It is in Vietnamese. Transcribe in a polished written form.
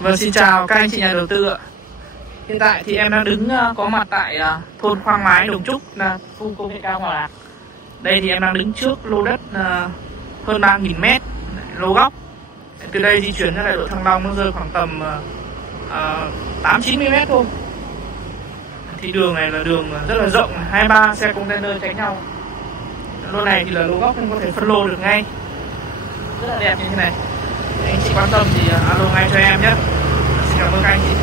Vâng, xin chào các anh chị nhà đầu tư ạ. Hiện tại thì em đang đứng có mặt tại thôn Khoang Mái, Đồng Trúc, là khu công nghệ cao Hòa Lạc. Đây thì em đang đứng trước lô đất hơn 3.000 mét, lô góc. Từ đây di chuyển ra đại lộ Thăng Long nó rơi khoảng tầm 8-90 mét thôi. Thì đường này là đường rất là rộng, 2-3 xe container tránh nhau. Lô này thì là lô góc nên có thể phân lô được ngay, rất là đẹp như thế này. Anh chị quan tâm thì alo ngay cho em nhé. Xin cảm ơn các anh chị.